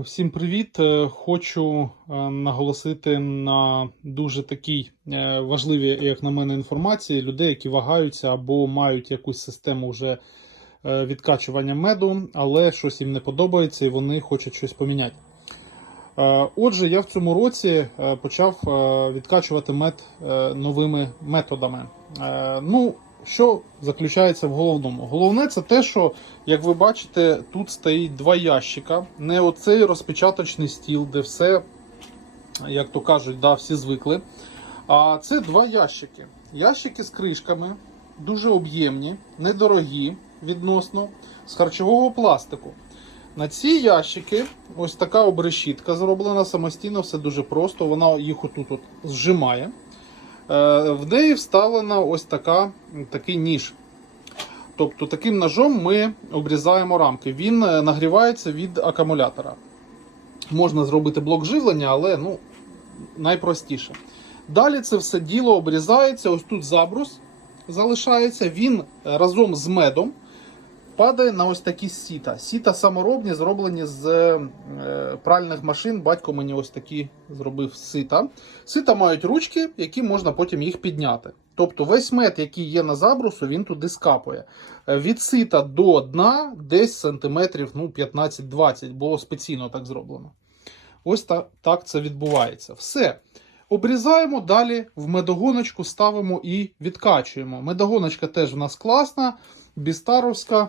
Всім привіт! Е, Хочу е, наголосити на дуже такій е, важливій, як на мене, інформації людей, які вагаються або мають якусь систему вже е, відкачування меду, але щось їм не подобається і вони хочуть щось поміняти. Е, Отже, я в цьому році е, почав е, відкачувати мед е, новими методами. Е, Ну, що заключається в головному? Головне це те, що, як ви бачите, тут стоїть два ящика. Не оцей розпечаточний стіл, де все, як то кажуть, да, всі звикли. А це два ящики. Ящики з кришками, дуже об'ємні, недорогі відносно, з харчового пластику. На ці ящики ось така обрешітка зроблена самостійно, все дуже просто. Вона їх отут от зжимає. Е, В неї вставлена ось така, такий ніж. Тобто таким ножом ми обрізаємо рамки. Він е, нагрівається від акумулятора. Можна зробити блок живлення, але ну, найпростіше. Далі це все діло обрізається. Ось тут забрус залишається. Він е, разом з медом падає на ось такі сіта. Сіта саморобні, зроблені з е, пральних машин. Батько мені ось такі зробив сита. Сита мають ручки, які можна потім їх підняти. Тобто весь мед, який є на забрусу, він туди скапує. Е, Від сита до дна десь сантиметрів ну, 15-20, бо спеційно так зроблено. Ось так, так це відбувається. Все. Обрізаємо далі в медогоночку, ставимо і відкачуємо. Медогоночка теж в нас класна, бістаровська.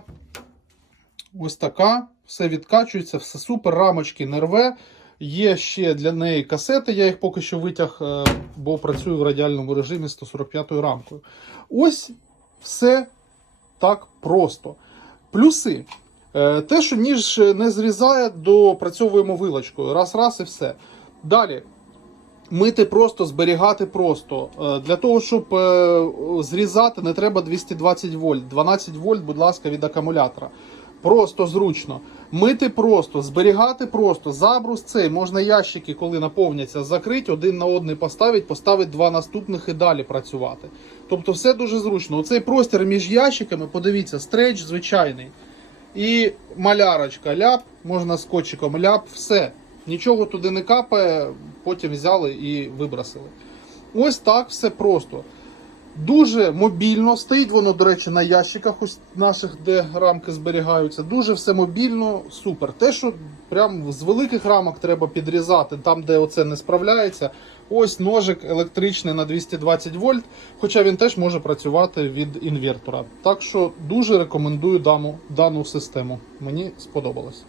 Ось така. Все відкачується, все супер, рамочки не рве. Є ще для неї касети, я їх поки що витяг, е, бо працюю в радіальному режимі 145 рамкою. Ось все так просто. Плюси. Е, Те, що ніж не зрізає, допрацьовуємо вилочкою. Раз, раз і все. Далі. Мити просто, зберігати просто. Е, Для того, щоб е, зрізати, не треба 220 вольт. 12 вольт, будь ласка, від акумулятора. Просто зручно. Мити просто, зберігати просто. Забрус цей можна ящики, коли наповняться, закрити, один на один поставити, поставити два наступних і далі працювати. Тобто все дуже зручно. Оцей простір між ящиками, подивіться, стреч звичайний. І малярочка, ляп, можна скотчиком ляп, все. Нічого туди не капає, потім взяли і вибросили. Ось так все просто. Дуже мобільно. Стоїть воно, до речі, на ящиках ось наших, де рамки зберігаються. Дуже все мобільно, супер. Те, що прям з великих рамок треба підрізати, там, де оце не справляється. Ось ножик електричний на 220 вольт, хоча він теж може працювати від інвертора. Так що дуже рекомендую дану, дану систему. Мені сподобалось.